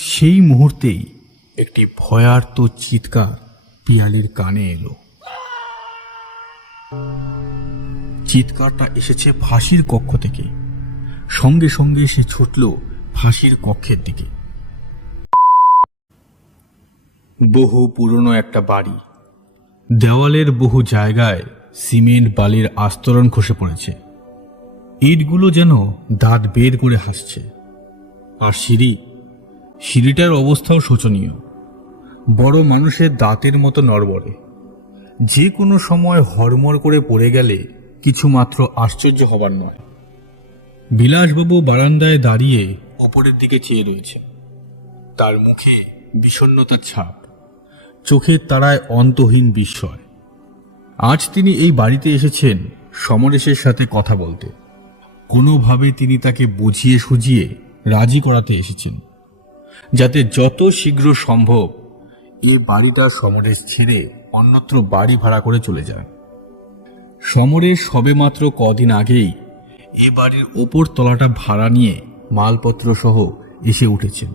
সেই মুহূর্তেই একটি ভয়ার্ত চিৎকার পিয়ালির কানে এলো। চিৎকারটা এসেছে ফাঁসির কক্ষ থেকে। সঙ্গে সঙ্গে সে ছুটল ফাঁসির কক্ষের দিকে। বহু পুরনো একটা বাড়ি, দেওয়ালের বহু জায়গায় সিমেন্ট বালির আস্তরণ খসে পড়েছে। ইটগুলো যেন দাঁত বের করে হাসছে। আর সিঁড়িটার অবস্থাও শোচনীয়। বড় মানুষের দাঁতের মতো নড়বড়ে। যে কোনো সময় হড়মড় করে পড়ে গেলে কিছু মাত্র আশ্চর্য হবার নয়। বিলাসবাবু বারান্দায় দাঁড়িয়ে ওপরের দিকে চেয়ে রয়েছে। তার মুখে বিষণ্ণতার ছাপ, চোখের তারায় অন্তহীন বিস্ময়। আজ তিনি এই বাড়িতে এসেছেন সমরেশের সাথে কথা বলতে। কোনোভাবে তিনি তাকে বুঝিয়ে সুঝিয়ে রাজি করাতে এসেছেন, যাতে যত শীঘ্র সম্ভব এ বাড়িটা সমরেশ ছেড়ে অন্যত্র বাড়ি ভাড়া করে চলে যায়। সমরেশ সবেমাত্র কদিন আগেই এ বাড়ির ওপর তলাটা ভাড়া নিয়ে মালপত্র সহ এসে উঠেছেন।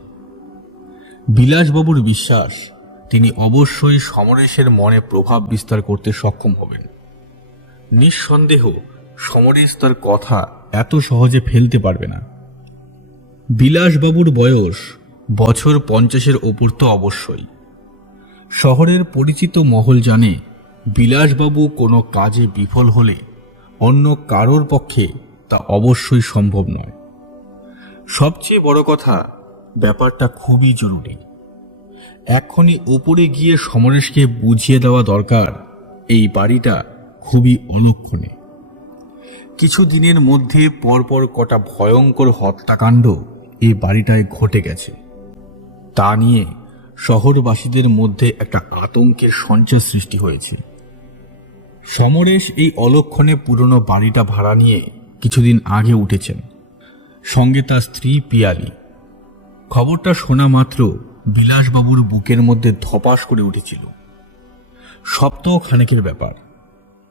বিলাসবাবুর বিশ্বাস তিনি অবশ্যই সমরেশের মনে প্রভাব বিস্তার করতে সক্ষম হবেন। নিঃসন্দেহ সমরেশ তার কথা এত সহজে ফেলতে পারবে না। বিলাসবাবুর বয়স বছর 50-এর ওপর তো অবশ্যই। শহরের পরিচিত মহল জানে বিলাসবাবু কোনো কাজে বিফল হলে অন্য কারোর পক্ষে তা অবশ্যই সম্ভব নয়। সবচেয়ে বড় কথা, ব্যাপারটা খুবই জরুরি। এক্ষুনি উপরে গিয়ে সমরেশকে বুঝিয়ে দেওয়া দরকার এই বাড়িটা খুবই অলক্ষণে। কিছু দিনের মধ্যে পরপর কটা ভয়ঙ্কর হত্যাকাণ্ড এই বাড়িটায় ঘটে গেছে। তা নিয়ে শহরবাসীদের মধ্যে একটা আতঙ্কের সঞ্চার সৃষ্টি হয়েছে। সমরেশ এই অলক্ষণে পুরনো বাড়িটা ভাড়া নিয়ে কিছুদিন আগে উঠেছেন, সঙ্গে তার স্ত্রী পিয়ালি। খবরটা শোনা মাত্র বিলাসবাবুর বুকের মধ্যে ধপাস করে উঠেছিল। সপ্তাহখানেকের ব্যাপার।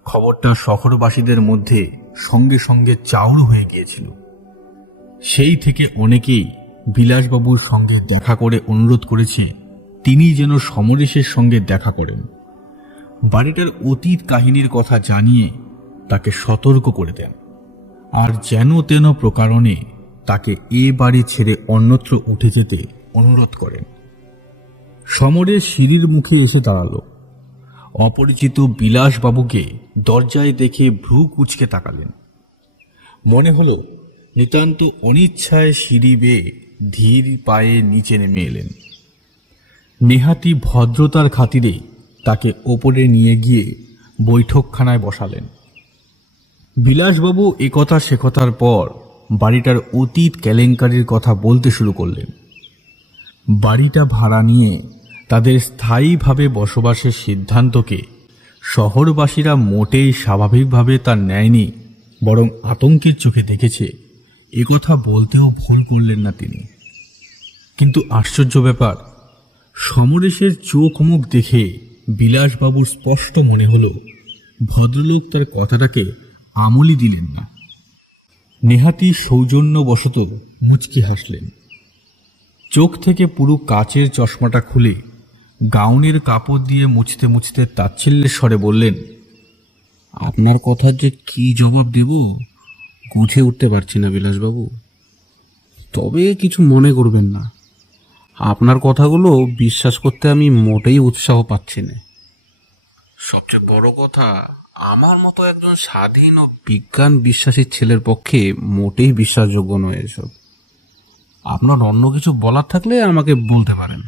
খবরটা শহরবাসীদের মধ্যে সঙ্গে সঙ্গে চাউর হয়ে গিয়েছিল। সেই থেকে অনেকেই বিলাসবাবুর সঙ্গে দেখা করে অনুরোধ করেছে তিনি যেন সমরেশের সঙ্গে দেখা করেন, বাড়িটার অতীত কাহিনীর কথা জানিয়ে তাকে সতর্ক করে দেন, আর যেন তেন প্রকারণে তাকে এ বাড়ি ছেড়ে অন্যত্র উঠে যেতে অনুরোধ করেন। সমরেশ সিঁড়ির মুখে এসে দাঁড়ালো। অপরিচিত বিলাসবাবুকে দরজায় দেখে ভ্রু কুঁচকে তাকালেন। মনে হলো নিতান্ত অনিচ্ছায় সিঁড়ি বেয়ে ধীর পায়ে নিচে নেমে এলেন। নেহাতি ভদ্রতার খাতিরে তাকে ওপরে নিয়ে গিয়ে বৈঠকখানায় বসালেন। বিলাসবাবু একথা সেকথার পর বাড়িটার অতীত কেলেঙ্কারির কথা বলতে শুরু করলেন। বাড়িটা ভাড়া নিয়ে তাদের স্থায়ীভাবে বসবাসের সিদ্ধান্তকে শহরবাসীরা মোটেই স্বাভাবিকভাবে তা নেয়নি, বরং আতঙ্কের চোখে দেখেছে, একথা বলতেও ভুল করলেন না তিনি। কিন্তু আশ্চর্য ব্যাপার, সমরেশের চোখ মুখ দেখে বিলাসবাবুর স্পষ্ট মনে হলো ভদ্রলোক তার কথাটাকে আমলই দিলেন না। নেহাতি সৌজন্যবশত মুচকি হাসলেন। চোখ থেকে পুরো কাচের চশমাটা খুলে গাউনের কাপড় দিয়ে মুছতে মুছতে তাচ্ছিল্যের স্বরে বললেন, আপনার কথার যে কি জবাব দেব বুঝে উঠতে পারছি না বিলাসবাবু। তবে কিছু মনে করবেন না, আপনার কথাগুলো বিশ্বাস করতে আমি মোটেই উৎসাহ পাচ্ছি না। সবচেয়ে বড় কথা, আমার মতো একজন স্বাধীন ও বিজ্ঞান বিশ্বাসী ছেলের পক্ষে মোটেই বিশ্বাসযোগ্য নয় এসব। আপনার অন্য কিছু বলার থাকলে আমাকে বলতে পারেন।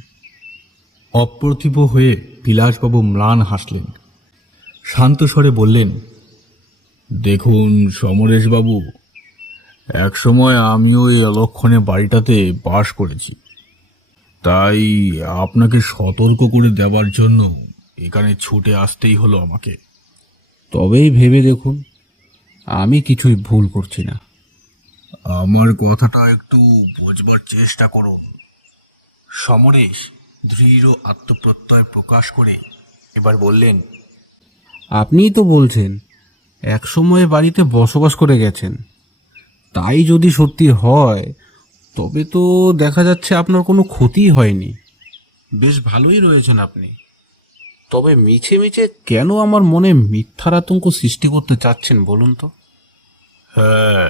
অপ্রতিভ হয়ে বিলাসবাবু ম্লান হাসলেন। শান্ত স্বরে বললেন, দেখুন সমরেশবাবু, একসময় আমিও এই অলক্ষণে বাড়িটাতে বাস করেছি, তাই আপনাকে সতর্ক করে দেওয়ার জন্য এখানে ছুটে আসতেই হলো আমাকে। তবেই ভেবে দেখুন, আমি কিছুই ভুল করছি না। আমার কথাটা একটু বুঝবার চেষ্টা করুন। সমরেশ দৃঢ় আত্মপ্রত্যয় প্রকাশ করে এবার বললেন, আপনিই তো বলছেন একসময় বাড়িতে বসবাস করে গেছেন, তাই যদি সত্যি হয় তবে তো দেখা যাচ্ছে আপনার কোনো ক্ষতিই হয়নি, বেশ ভালোই রয়েছেন আপনি। তবে মিছে মিছে কেন আমার মনে মিথ্যার আতঙ্ক সৃষ্টি করতে চাচ্ছেন বলুন তো? হ্যাঁ,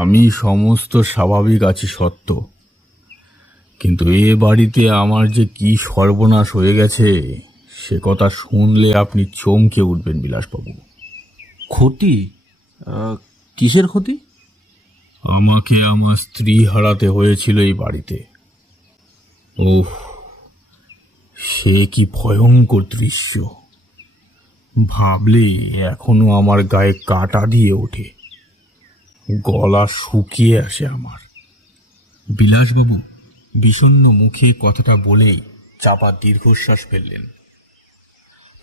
আমি সমস্ত স্বাভাবিক আছি সত্য, কিন্তু এ বাড়িতে আমার যে কি সর্বনাশ হয়ে গেছে সে কথা শুনলে আপনি চমকে উঠবেন বিলাসবাবু। ক্ষতি? কিসের ক্ষতি? আমাকে আমার স্ত্রী হারাতে হয়েছিল এই বাড়িতে। ওহ, সে কি ভয়ঙ্কর দৃশ্য! ভাবলে এখনো আমার গায়ে কাঁটা দিয়ে ওঠে, গলা শুকিয়ে আসে আমার। বিলাসবাবু বিষণ্ণ মুখে কথাটা বলেই চাপা দীর্ঘশ্বাস ফেললেন।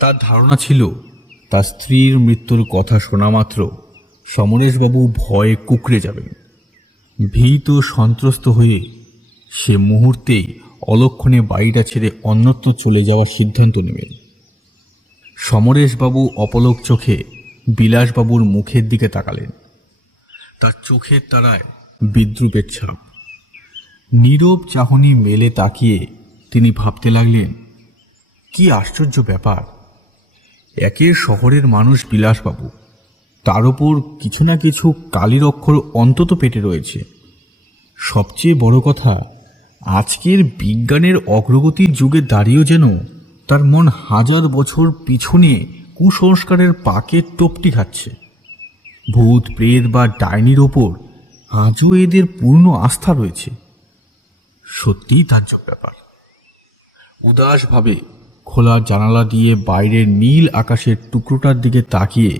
তার ধারণা ছিল তার স্ত্রীর মৃত্যুর কথা শোনা মাত্র সমরেশবাবু ভয়ে কুঁকড়ে যাবেন। ভীত সন্ত্রস্ত হয়ে সে মুহূর্তেই অলক্ষণে বাড়িটা ছেড়ে অন্যত্র চলে যাওয়ার সিদ্ধান্ত নেবেন। সমরেশবাবু অপলক চোখে বিলাসবাবুর মুখের দিকে তাকালেন। তার চোখের তারায় বিদ্রুপের ছাপ। নীরব চাহনি মেলে তাকিয়ে তিনি ভাবতে লাগলেন, কি আশ্চর্য ব্যাপার! একের শহরের মানুষ বিলাসবাবু, তার ওপর কিছু না কিছু কালির অক্ষর অন্তত পেটে রয়েছে। সবচেয়ে বড় কথা, আজকের বিজ্ঞানের অগ্রগতির যুগে দাঁড়িয়েও যেন তার মন 1000 বছর পিছনে কুসংস্কারের পাকের টোপটি খাচ্ছে। ভূত প্রেত বা ডাইনির ওপর আজও এদের পূর্ণ আস্থা রয়েছে। সত্যিই তাজ্জব ব্যাপার। উদাসভাবে খোলা জানালা দিয়ে বাইরের নীল আকাশের টুকরোটার দিকে তাকিয়ে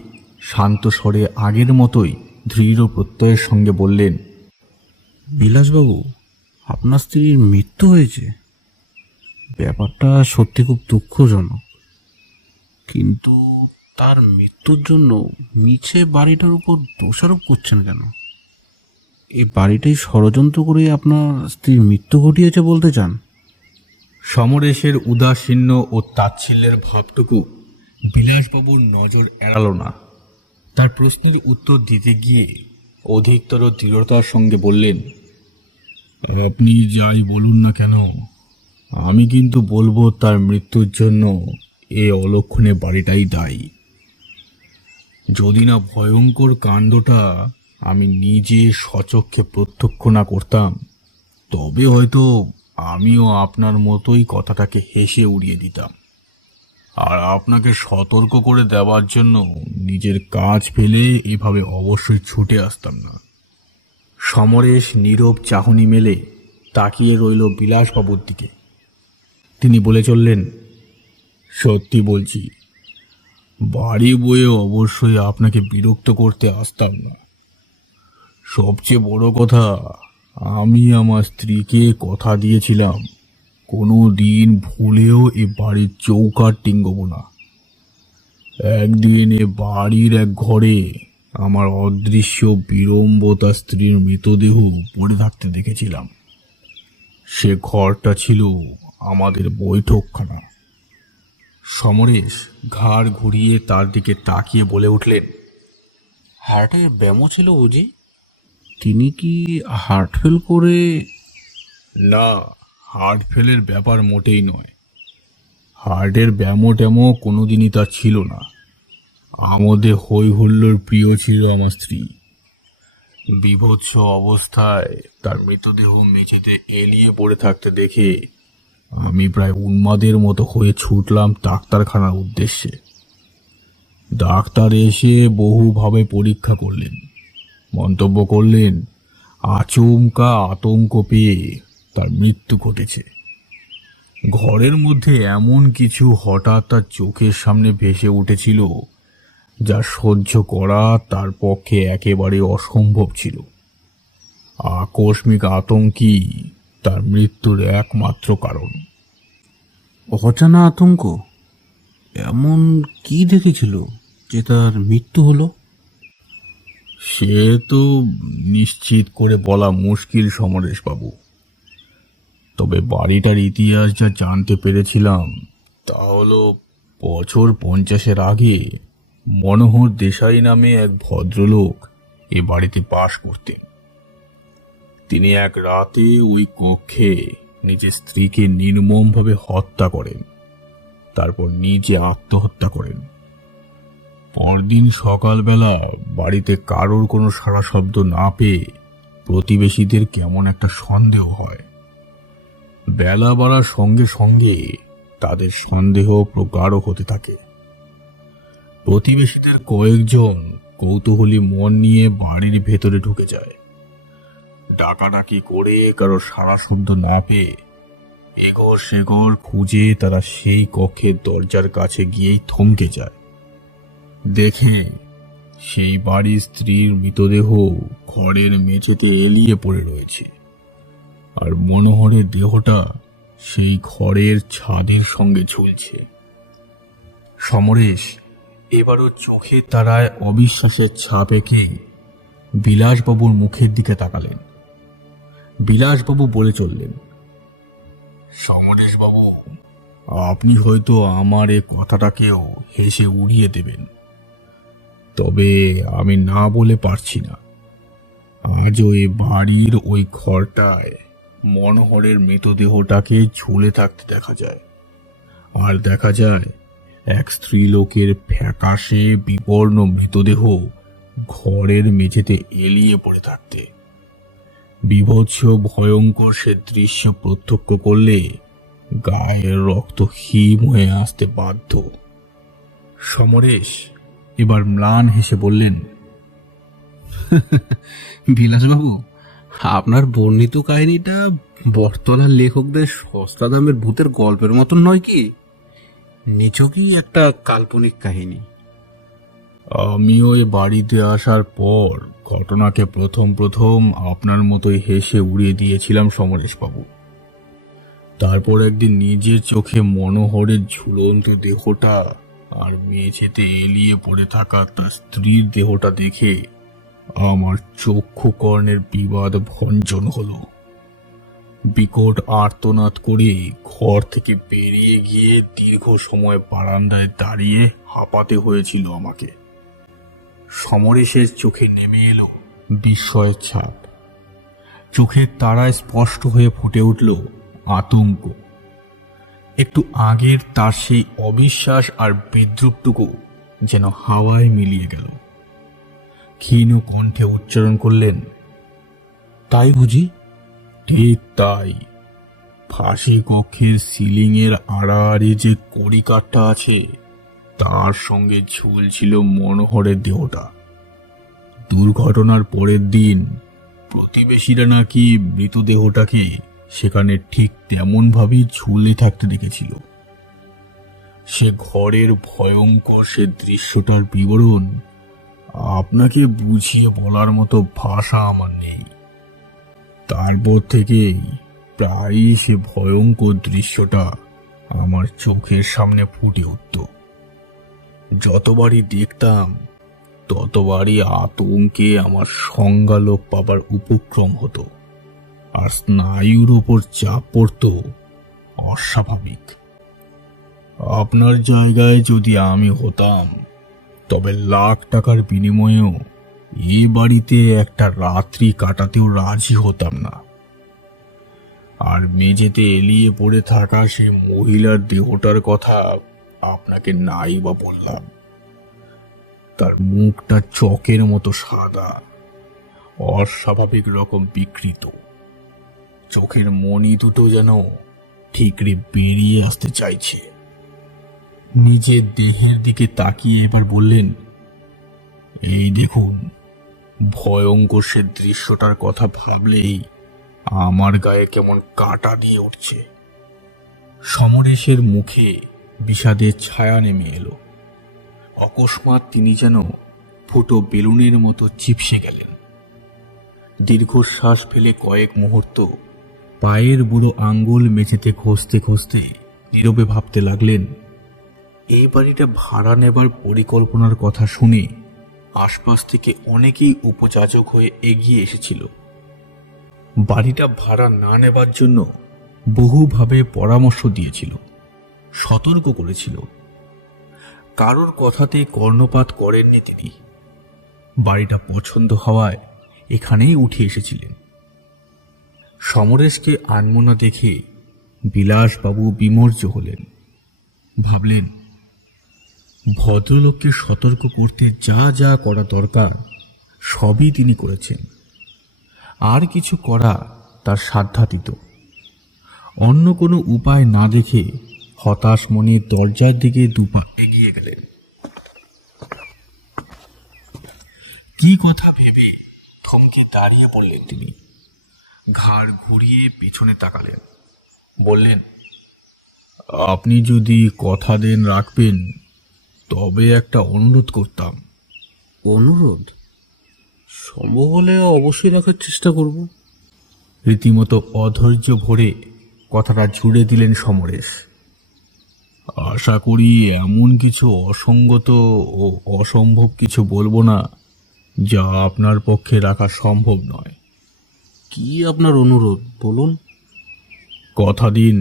শান্ত স্বরে আগের মতোই দৃঢ় প্রত্যয়ের সঙ্গে বললেন, বিলাসবাবু, আপনার স্ত্রীর মৃত্যু হয়েছে? ব্যাপারটা সত্যি খুব দুঃখজনক, কিন্তু তার মৃত্যুর জন্য মিছে বাড়িটার উপর দোষারোপ করছেন কেন? এই বাড়িটাই ষড়যন্ত্র করে আপনার স্ত্রীর মৃত্যু ঘটিয়েছে বলতে চান? সমরেশের উদাসীন্য ও তাচ্ছিল্যের ভাবটুকু বিলাসবাবুর নজর এড়াল না। তার প্রশ্নের উত্তর দিতে গিয়ে অধিকতর দৃঢ়তার সঙ্গে বললেন, আপনি যাই বলুন না কেন, আমি কিন্তু বলবো তার মৃত্যুর জন্য এ অলক্ষণে বাড়িটাই দায়ী। যদি না ভয়ঙ্কর কাণ্ডটা আমি নিজে সচক্ষে প্রত্যক্ষ না করতাম, তবে হয়তো আমিও আপনার মতোই কথাটাকে হেসে উড়িয়ে দিতাম, আর আপনাকে সতর্ক করে দেওয়ার জন্য নিজের কাজ ফেলে এভাবে অবশ্যই ছুটে আসতাম না। সমরেশ নীরব চাহনি মেলে তাকিয়ে রইল বিলাসবাবুর দিকে। তিনি বলে চললেন, সত্যি বলছি, বাড়ি বয়ে অবশ্যই আপনাকে বিরক্ত করতে আসতাম না। সবচেয়ে বড় কথা, আমি আমার স্ত্রীকে কথা দিয়েছিলাম কোনো দিন ভুলেও এ বাড়ির চৌকাঠ টিঙ্গব না। একদিন এ বাড়ির এক ঘরে আমার অদৃশ্য বিড়ম্বতা স্ত্রীর মৃতদেহ পড়ে থাকতে দেখেছিলাম। সে ঘরটা ছিল আমাদের বৈঠকখানা। সমরেশ ঘাড় ঘুরিয়ে তার দিকে তাকিয়ে বলে উঠলেন, হার্টে ব্যামো ছিল বুঝি? তিনি কি হার্ট ফেল করে? না, হার্ট ফেলের ব্যাপার মোটেই নয়। হার্টের ব্যামো ট্যামো কোনোদিনই তার ছিল না। আমোদে হই হুল্লোড় প্রিয় ছিল আমার স্ত্রী। বিভৎস অবস্থায় তার মৃতদেহ মেঝেতে এলিয়ে পড়ে থাকতে দেখে আমি প্রায় উন্মাদের মতো হয়ে ছুটলাম ডাক্তারখানার উদ্দেশ্যে। ডাক্তার এসে বহুভাবে পরীক্ষা করলেন, মন্তব্য করলেন আচমকা আতঙ্ক পেয়ে তার মৃত্যু ঘটেছে। ঘরের মধ্যে এমন কিছু হঠাৎ তার চোখের সামনে ভেসে উঠেছিল যা সহ্য করা তার পক্ষে একেবারে অসম্ভব ছিল। আকস্মিক আতঙ্কই তার মৃত্যুর একমাত্র কারণ। অজানা আতঙ্ক? এমন কি দেখেছিল যে তার মৃত্যু হলো? সে তো নিশ্চিত করে বলা মুশকিল সমরেশবাবু, তবে বাড়িটার ইতিহাস যা জানতে পেরেছিলাম তা হলো বছর 50-এর আগে মনোহর দেশাই নামে এক ভদ্রলোক এ বাড়িতে বাস করতেন। তিনি এক রাতে ওই কক্ষে নিজের স্ত্রীকে নির্মমভাবে হত্যা করেন, তারপর নিজে আত্মহত্যা করেন। পরদিন সকালবেলা বাড়িতে কারোর কোনো সাড়া শব্দ না পেয়ে প্রতিবেশীদের কেমন একটা সন্দেহ হয়। বেলা বাড়ার সঙ্গে সঙ্গে তাদের সন্দেহ প্রগাঢ় হতে থাকে। প্রতিবেশীদের কয়েকজন কৌতূহলী মন নিয়ে বাড়ির ভেতরে ঢুকে যায়। ডাকাডাকি করে কারো সাড়া শব্দ না পেয়ে এঘর সেঘর খুঁজে তারা সেই কক্ষের দরজার কাছে গিয়েই থমকে যায়। দেখে সেই বাড়ির স্ত্রীর মৃতদেহ ঘরের মেঝেতে এলিয়ে পড়ে রয়েছে, আর মনোহরের দেহটা সেই ঘরের ছাদের সঙ্গে ঝুলছে। সমরেশ এবারও চোখের তারায় অবিশ্বাসের ছাপ এঁকে বিলাসবাবুর মুখের দিকে তাকালেন। বিলাসবাবু বলে চললেন, সমরেশ বাবু, আপনি হয়তো আমার এ কথাটাকেও হেসে উড়িয়ে দেবেন, তবে আমি না বলে পারছি না। আজও এ বাড়ির ওই ঘরটায় মনোহরের মৃতদেহটাকে ঝুলে থাকতে দেখা যায়, আর দেখা যায় এক স্ত্রীলোকের ফ্যাকাশে বিবর্ণ মৃতদেহ ঘরের মেঝেতে এলিয়ে পড়ে থাকতে। বীভৎস ভয়ঙ্কর সে দৃশ্য প্রত্যক্ষ করলে গায়ের রক্ত হিম হয়ে আসতে বাধ্য। সমরেশ এবার ম্লান হেসে বললেন, বিলাসবাবু, আপনার বর্ণিত কাহিনীটা বটতলার লেখকদের সস্তা দামের ভূতের গল্পের মতন নয় কি? নিছকই একটা কাল্পনিক কাহিনী। আমিও এ বাড়িতে আসার পর ঘটনাকে প্রথম প্রথম আপনার মতোই হেসে উড়িয়ে দিয়েছিলাম সমরেশবাবু। তারপর একদিন নিজের চোখে মনোহরের ঝুলন্ত দেহটা আর মেঝেতে এলিয়ে পড়ে থাকা তার স্ত্রীর দেহটা দেখে আমার চক্ষু কর্ণের বিবাদ ভঞ্জন হলো। বিকট আর্তনাদ করে ঘর থেকে বেরিয়ে গিয়ে দীর্ঘ সময় বারান্দায় দাঁড়িয়ে হাঁপাতে হয়েছিল আমাকে। সমরেশের চোখে নেমে এলো বিস্ময়ের ছাপ। চোখের তারায় স্পষ্ট হয়ে ফুটে উঠল আতঙ্ক। একটু আগের তার সেই অবিশ্বাস আর বিদ্রুপটুকু যেন হাওয়ায় মিলিয়ে গেল। ক্ষীণ কণ্ঠে উচ্চারণ করলেন, তাই বুঝি? ঠিক তাই। ফাঁসি কক্ষের সিলিংয়ের আড়াআড়ি যে কড়িকাঠটা আছে তার সঙ্গে ঝুলছিল মনোহরের দেহটা। দুর্ঘটনার পরের দিন প্রতিবেশীরা নাকি মৃতদেহটাকে সেখানে ঠিক তেমন ভাবেই ঝুলে থাকতে দেখেছিল। সে ঘরের ভয়ঙ্কর সে দৃশ্যটার বিবরণ আপনাকে বুঝিয়ে বলার মতো ভাষা আমার নেই। তারপর থেকেই প্রায়ই সে ভয়ঙ্কর দৃশ্যটা আমার চোখের সামনে ফুটে উঠত। যতবারই দেখতাম ততবারই আতঙ্কে আমার সংজ্ঞালোপ পাবার উপক্রম হতো, আর স্নায়ুর ওপর চাপ পড়ত অস্বাভাবিক। আপনার জায়গায় যদি আমি হতাম তবে লাখ টাকার বিনিময়েও এ বাড়িতে একটা রাত্রি কাটাতেও রাজি হতাম না। আর মেঝেতে এলিয়ে পড়ে থাকা সেই মহিলার দেহটার কথা আপনাকে নাই বা বললাম। তার মুখটা চকের মতো সাদা, অস্বাভাবিক রকম বিকৃত। চোখের মণি দুটো যেন ঠিকরে বেরিয়ে আসতে চাইছে। নিজের দেহের দিকে তাকিয়ে এবার বললেন, এই দেখুন, ভয়ঙ্কর সে দৃশ্যটার কথা ভাবলেই আমার গায়ে কেমন কাঁটা দিয়ে উঠছে। সমরেশের মুখে বিষাদের ছায়া নেমে এলো। অকস্মাৎ তিনি যেন ফুটো বেলুনের মতো চিপসে গেলেন। দীর্ঘশ্বাস ফেলে কয়েক মুহূর্ত পায়ের বুড়ো আঙ্গুল মেঝেতে ঘষতে ঘষতে নীরবে ভাবতে লাগলেন, এই বাড়িটা ভাড়া নেবার পরিকল্পনার কথা শুনে আশপাশ থেকে অনেকেই উপযাচক হয়ে এগিয়ে এসেছিল। বাড়িটা ভাড়া না নেবার জন্য বহুভাবে পরামর্শ দিয়েছিল, সতর্ক করেছিল। কারোর কথাতে কর্ণপাত করেননি তিনি। বাড়িটা পছন্দ হওয়ায় এখানেই উঠে এসেছিলেন। সমরেশকে আনমনা দেখে বিলাসবাবু বিমর্ষ হলেন। ভাবলেন, ভদ্রলোককে সতর্ক করতে যা যা করা দরকার সবই তিনি করেছেন, আর কিছু করা তার সাধ্যাতীত। অন্য কোনো উপায় না দেখে হতাশ মনে দরজার দিকে দুপা এগিয়ে গেলেন। কি কথা ভেবে থমকে দাঁড়িয়ে পড়লেন তিনি। ঘাড় ঘুরিয়ে পেছনে তাকালেন, বললেন, আপনি যদি কথা দেন রাখবেন তবে একটা অনুরোধ করতাম। অনুরোধ? সম্ভব হলে অবশ্যই রাখার চেষ্টা করব। রীতিমতো অধৈর্য ভরে কথাটা জুড়ে দিলেন সমরেশ। আশা করি এমন কিছু অসঙ্গত ও অসম্ভব কিছু বলবো না যা আপনার পক্ষে রাখা সম্ভব নয়। কি আপনার অনুরোধ বলুন। কথা দিন,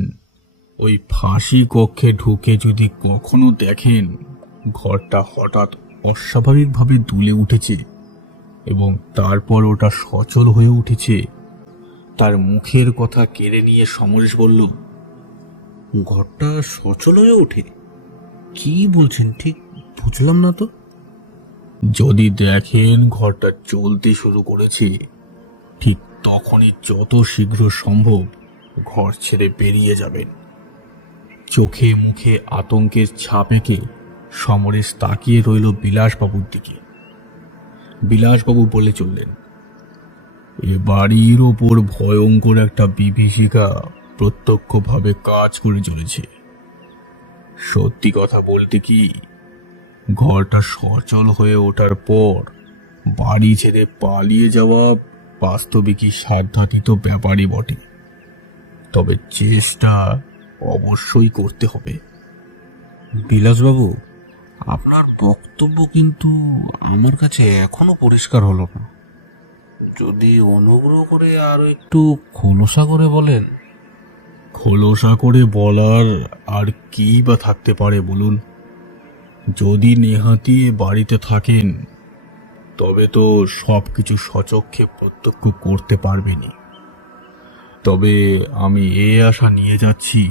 ওই ফাঁসি কক্ষে ঢুকে যদি কখনো দেখেন ঘরটা হঠাৎ অস্বাভাবিকভাবে দুলে উঠেছে এবং তারপর ওটা সচল হয়ে উঠেছে, তার মুখের কথা কেড়ে নিয়ে সমরেশ বলল, ঘরটা সচল হয়ে ওঠে? কি বলছেন, ঠিক বুঝলাম না তো। যদি দেখেন ঘরটা চলতে শুরু করেছে, ঠিক তখনই যত শীঘ্র সম্ভব ঘর ছেড়ে বেরিয়ে যাবেন। চোখে মুখে আতঙ্কের ছাপ এঁকে সমরেশ তাকিয়ে রইল বিলাসবাবুর দিকে। বিলাসবাবু বলে চললেন, এ বাড়ির ওপর ভয়ঙ্কর একটা বিভীষিকা প্রত্যক্ষভাবে কাজ করে চলেছে। সত্যি কথা বলতে কি, ঘরটা সচল হয়ে ওঠার পর বাড়ি ছেড়ে পালিয়ে যাওয়া বাস্তবিকই সাধ্যাতীত ব্যাপারই বটে, তবে চেষ্টা অবশ্যই করতে হবে। বিলাসবাবু, আপনার বক্তব্য কিন্তু আমার কাছে এখনো পরিষ্কার হলো না। যদি অনুগ্রহ করে আরো একটু খোলসা করে বলেন। খোলসা করে বলার আর কি বা থাকতে পারে বলুন? যদি নেহাতি এ বাড়িতে থাকেন তবে তো সব কিছু সচক্ষে প্রত্যক্ষ করতে পারবেনি। তবে আমি এ আশা নিয়ে যাচ্ছি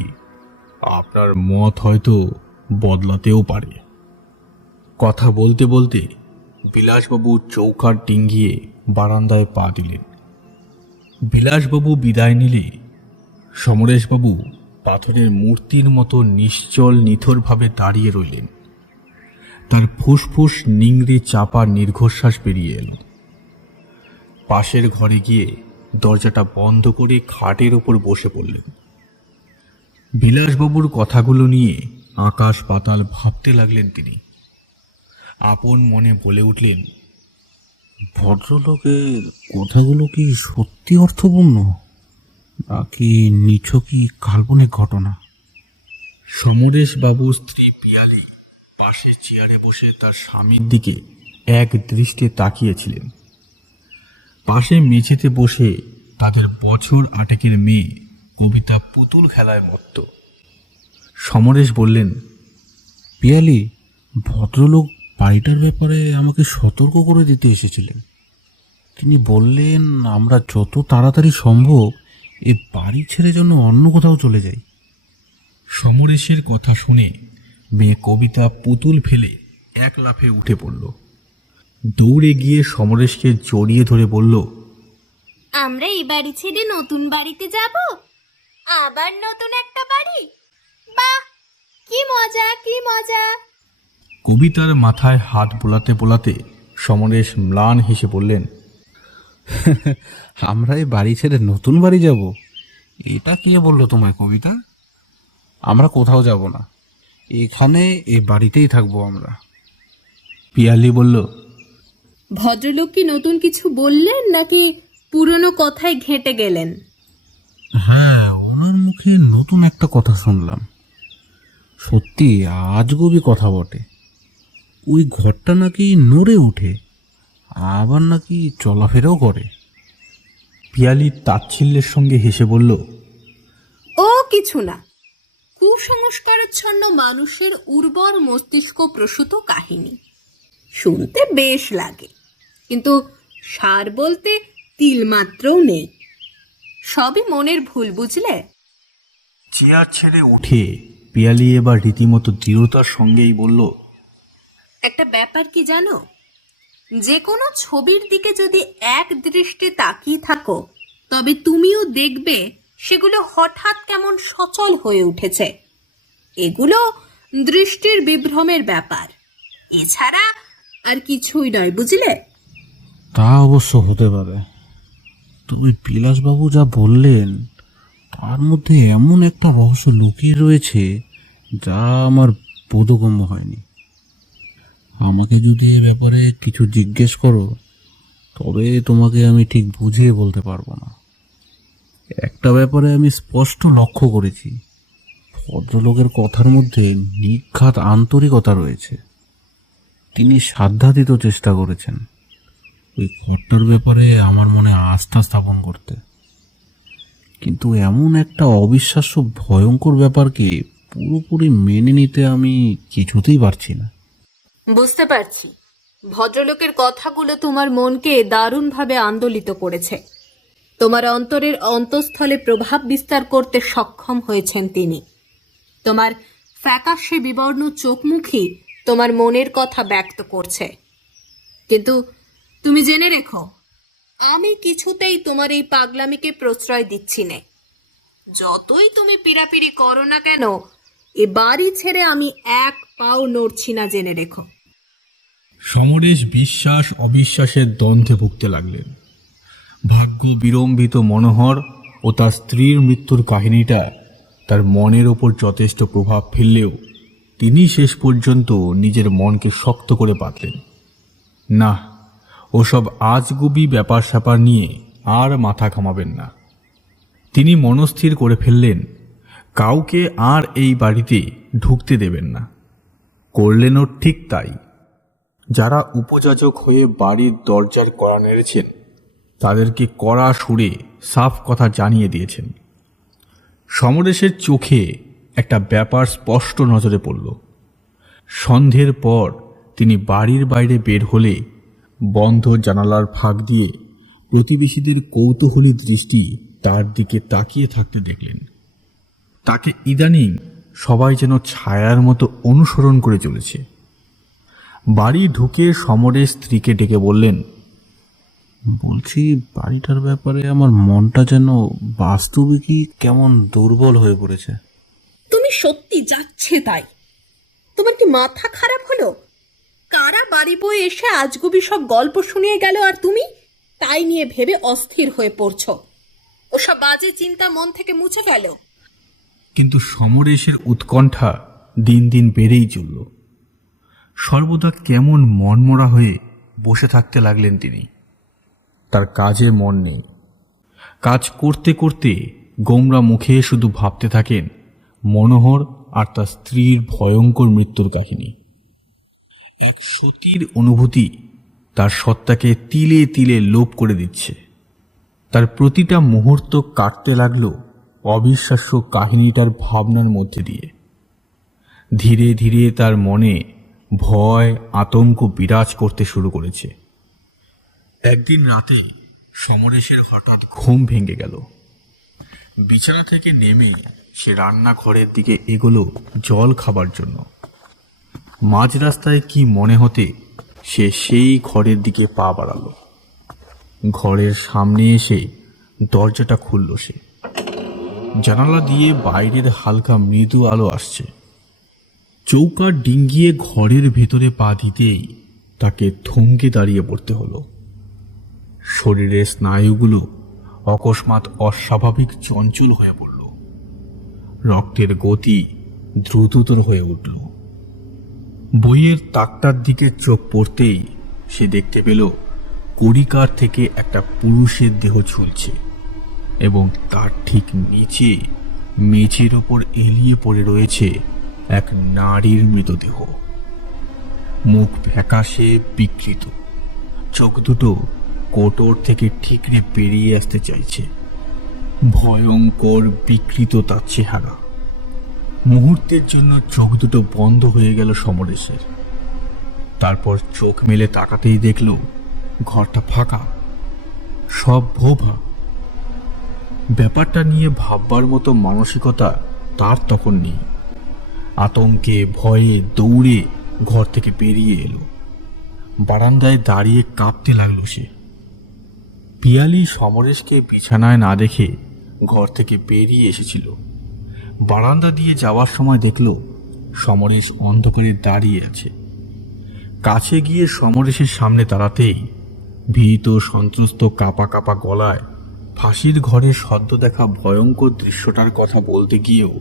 আপনার মত হয়তো বদলাতেও পারে। কথা বলতে বলতে বিলাসবাবু চৌকাঠ ডিঙ্গিয়ে বারান্দায় পা দিলেন। বিলাসবাবু বিদায় নিলে সমরেশবাবু পাথরের মূর্তির মতো নিশ্চল নিথরভাবে দাঁড়িয়ে রইলেন। তার ফুসফুস নিংড়ে চাপা দীর্ঘশ্বাস বেরিয়ে এল। পাশের ঘরে গিয়ে দরজাটা বন্ধ করে খাটের ওপর বসে পড়লেন। বিলাসবাবুর কথাগুলো নিয়ে আকাশ পাতাল ভাবতে লাগলেন তিনি। আপন মনে বলে উঠলেন, ভদ্রলোকের কথাগুলো কি সত্যি অর্থপূর্ণ, নাকি নিছকই কাল্পনিক ঘটনা? সমরেশবাবুর স্ত্রী পিয়ালি পাশের চেয়ারে বসে তার স্বামীর দিকে এক দৃষ্টে তাকিয়েছিলেন। পাশে মেঝেতে বসে তাদের বছর 8 মেয়ে কবিতা পুতুল খেলায় মত্ত। সমরেশ বললেন, পিয়ালি, ভদ্রলোক বাড়িটার ব্যাপারে আমাকে সতর্ক করে দিতে এসেছিলেন। তিনি বললেন আমরা যত তাড়াতাড়ি সম্ভব এ বাড়ি ছেড়ে যেন অন্য কোথাও চলে যাই। সমরেশের কথা শুনে মেয়ে কবিতা পুতুল ফেলে এক লাফে উঠে পড়ল। দৌড়ে গিয়ে সমরেশকে জড়িয়ে ধরে বলল, আমরা এই বাড়ি ছেড়ে নতুন বাড়িতে যাব? আবার নতুন একটা বাড়ি? বাহ, কি মজা কি মজা! কবিতার মাথায় হাত বোলাতে বোলাতে সমরেশ ম্লান হেসে বললেন, আমরা এই বাড়ি ছেড়ে নতুন বাড়ি যাব? এটা কে বললো তোমায় কবিতা? আমরা কোথাও যাব না, এখানে এই বাড়িতেই থাকবো আমরা। পিয়ালি বলল, ভদ্রলোক কি নতুন কিছু বললেন নাকি পুরনো কথায় ঘেঁটে গেলেন? হ্যাঁ, ওনার মুখে নতুন একটা কথা শুনলাম। সত্যি আজগুবি কথা বটে। ওই ঘরটা নাকি নড়ে ওঠে, আবার নাকি চলাফেরাও করে। পিয়ালি তাচ্ছিল্যের সঙ্গে হেসে বলল, ও কিছু না, কুসংস্কারাচ্ছন্ন মানুষের উর্বর মস্তিষ্ক প্রসূত কাহিনী। শুনতে বেশ লাগে, কিন্তু সার বলতে তিলমাত্রও নেই। সবই মনের ভুল, বুঝলে? চেয়ার ছেড়ে উঠে পিয়ালি এবার রীতিমতো দৃঢ়তার সঙ্গেই বলল, একটা ব্যাপার কি জানো, যে কোনো ছবির দিকে যদি এক দৃষ্টে তাকিয়ে থাকো তবে তুমিও দেখবে সেগুলো হঠাৎ কেমন সচল হয়ে উঠেছে। এগুলো দৃষ্টির বিভ্রমের ব্যাপার, এছাড়া আর কিছুই নয়, বুঝলে? তা অবশ্য হতে পারে, তবে বিলাসবাবু যা বললেন তার মধ্যে এমন একটা রহস্য লুকিয়ে রয়েছে যা আমার বোধগম্য হয়নি। আমাকে যদি এ ব্যাপারে কিছু জিজ্ঞেস করো তবে তোমাকে আমি ঠিক বুঝিয়ে বলতে পারবো না। একটা ব্যাপারে আমি স্পষ্ট লক্ষ্য করেছি, ভদ্রলোকের কথার মধ্যে নিখাত আন্তরিকতা রয়েছে। তিনি সাধ্যাতীত চেষ্টা করেছেন ওই ঘরটার ব্যাপারে আমার মনে আস্থা স্থাপন করতে, কিন্তু এমন একটা অবিশ্বাস্য ভয়ঙ্কর ব্যাপারকে পুরোপুরি মেনে নিতে আমি কিছুতেই পারছি না। বুঝতে পারছি, ভদ্রলোকের কথাগুলো তোমার মনকে দারুণভাবে আন্দোলিত করেছে। তোমার অন্তরের অন্তঃস্থলে প্রভাব বিস্তার করতে সক্ষম হয়েছেন তিনি। তোমার ফ্যাকাশে বিবর্ণ চোখমুখী তোমার মনের কথা ব্যক্ত করছে। কিন্তু তুমি জেনে রেখো, আমি কিছুতেই তোমার এই পাগলামিকে প্রশ্রয় দিচ্ছি না। যতই তুমি পিড়াপিড়ি করো না কেন, এ বাড়ি ছেড়ে আমি এক পাও নড়ছি না, জেনে রেখো। সমরেশ বিশ্বাস অবিশ্বাসের দ্বন্দ্বে ভুগতে লাগলেন। ভাগ্য বিড়ম্বিত মনোহর ও তার স্ত্রীর মৃত্যুর কাহিনীটা তার মনের ওপর যথেষ্ট প্রভাব ফেললেও তিনি শেষ পর্যন্ত নিজের মনকে শক্ত করে বাঁধলেন। না, ওসব আজগুবি ব্যাপার স্যাপার নিয়ে আর মাথা ঘামাবেন না। তিনি মনস্থির করে ফেললেন কাউকে আর এই বাড়িতে ঢুকতে দেবেন না। করলেনও ঠিক তাই। যারা উপযাচক হয়ে বাড়ির দরজার কড়া নেড়েছেন তাদেরকে কড়া সুরে সাফ কথা জানিয়ে দিয়েছেন। সমরেশের চোখে একটা ব্যাপার স্পষ্ট নজরে পড়ল। সন্ধ্যের পর তিনি বাড়ির বাইরে বের হলে বন্ধ জানালার ফাঁক দিয়ে প্রতিবেশীদের কৌতূহলী দৃষ্টি তার দিকে তাকিয়ে থাকতে দেখলেন। তাকে ইদানিং সবাই যেন ছায়ার মতো অনুসরণ করে চলেছে। বাড়ি ঢুকে সমরেশ স্ত্রীকে ডেকে বললেন, বলছি, বাড়িটার ব্যাপারে আমার মনটা যেন বাস্তবিকই কেমন দুর্বল হয়ে পড়েছে। তুমি সত্যি যাচ্ছে তাই? তোমার কি মাথা খারাপ হলো? কারা বাড়ি বয়ে এসে আজগুবি সব গল্প শুনিয়ে গেল আর তুমি তাই নিয়ে ভেবে অস্থির হয়ে পড়ছো? ওসব বাজে চিন্তা মন থেকে মুছে গেল? কিন্তু সমরেশের উৎকণ্ঠা দিন দিন বেড়েই চলল। সর্বদা কেমন মনমরা হয়ে বসে থাকতে লাগলেন তিনি। তার কাজে মন নেই। কাজ করতে করতে গোমরা মুখে শুধু ভাবতে থাকেন মনোহর আর তার স্ত্রীর ভয়ঙ্কর মৃত্যুর কাহিনী। এক সতীর অনুভূতি তার সত্তাকে তিলে তিলে লোপ করে দিচ্ছে। তার প্রতিটা মুহূর্ত কাটতে লাগলো অবিশ্বাস্য কাহিনীটার ভাবনার মধ্যে দিয়ে। ধীরে ধীরে তার মনে ভয় আতঙ্ক বিরাজ করতে শুরু করেছে। একদিন রাতে সমরেশের হঠাৎ ঘুম ভেঙে গেল। বিছানা থেকে নেমে সে রান্নাঘরের দিকে এগোলো জল খাবার জন্য। মাঝ রাস্তায় কি মনে হতে সে সেই ঘরের দিকে পা বাড়ালো। ঘরের সামনে এসে দরজাটা খুলল সে। জানালা দিয়ে বাইরের হালকা মৃদু আলো আসছে। চৌকা ডিঙ্গিয়ে ঘরের ভেতরে পা দিতেই তাকে থমকে দাঁড়িয়ে পড়তে হলো। শরীরের স্নায়ুগুলো অকস্মাৎ অস্বাভাবিক চঞ্চল হয়ে পড়ল। রক্তের গতি দ্রুততর হয়ে উঠল। বইয়ের তাকটার দিকে চোখ পড়তেই সে দেখতে পেল কড়িকার থেকে একটা পুরুষের দেহ ঝুলছে এবং তার ঠিক নিচে মেঝের ওপর এলিয়ে পড়ে রয়েছে এক নারীর মৃতদেহ। মুখ ফ্যাকাশে বিকৃত, চোখ দুটো কোটর থেকে ঠিকরে বেরিয়ে আসতে চাইছে। ভয়ঙ্কর বিকৃত তার চেহারা। মুহূর্তের জন্য চোখ দুটো বন্ধ হয়ে গেল সমরেশের। তারপর চোখ মেলে তাকাতেই দেখল ঘরটা ফাঁকা, সব ভোভা। ব্যাপারটা নিয়ে ভাববার মতো মানসিকতা তার তখন নেই। আতঙ্কে ভয়ে দৌড়ে ঘর থেকে বেরিয়ে এলো। বারান্দায় দাঁড়িয়ে কাঁপতে লাগলো সে। পিয়ালি সমরেশকে বিছানায় না দেখে ঘর থেকে বেরিয়ে এসেছিল। বারান্দা দিয়ে যাওয়ার সময় দেখল সমরেশ অন্ধকারে দাঁড়িয়ে আছে। কাছে গিয়ে সমরেশের সামনে দাঁড়াতেই ভীত সন্ত্রস্ত কাঁপা কাঁপা গলায় ফাঁসির ঘরের সদ্য দেখা ভয়ঙ্কর দৃশ্যটার কথা বলতে গিয়েও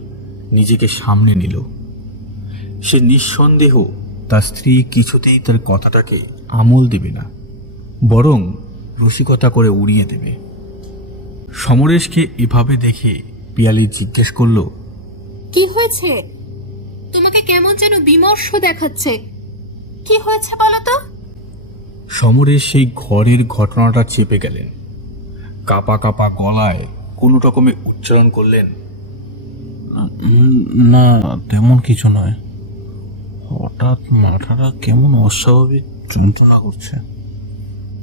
নিজেকে সামনে নিল। সে নিঃসন্দেহ তার স্ত্রী কিছুতেই তার কথাটাকে আমল দেবে না, বরং রসিকতা করে উড়িয়ে দেবে। সমরেশকে এভাবে দেখে পিয়ালি জিজ্ঞেস করল, কি হয়েছে? তোমাকে কেমন যেন বিমর্ষ দেখাচ্ছে। কি হয়েছে বলো তো? সমরেশ সেই ঘরের ঘটনাটা চেপে গেলেন। কাঁপা কাঁপা গলায় কোনো রকমে উচ্চারণ করলেন, না, তেমন কিছু নয়। হঠাৎ মাথাটা কেমন অস্বাভাবিক যন্ত্রণা করছে।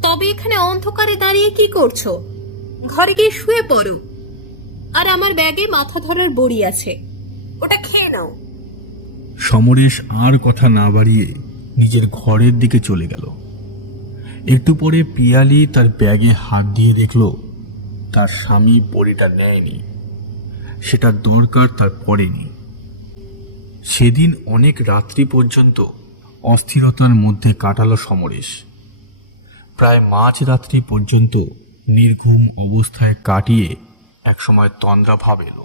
তবে এখানে অন্ধকারে দাঁড়িয়ে কি করছো? ঘরে গিয়ে শুয়ে পড়ো। আর আমার ব্যাগে মাথা ধরার বড়ি আছে, ওটা খেয়ে নাও। সমরেশ আর কথা না বাড়িয়ে নিজের ঘরের দিকে চলে গেল। একটু পরে পিয়ালি তার ব্যাগে হাত দিয়ে দেখল তার স্বামী বড়িটা নেয়নি। সেটা দরকার তার পড়েনি। সেদিন অনেক রাত্রি পর্যন্ত অস্থিরতার মধ্যে কাটালো সমরেশ। প্রায় মাঝরাত্রি পর্যন্ত নির্ঘুম অবস্থায় কাটিয়ে একসময় তন্দ্রা ভাব এলো।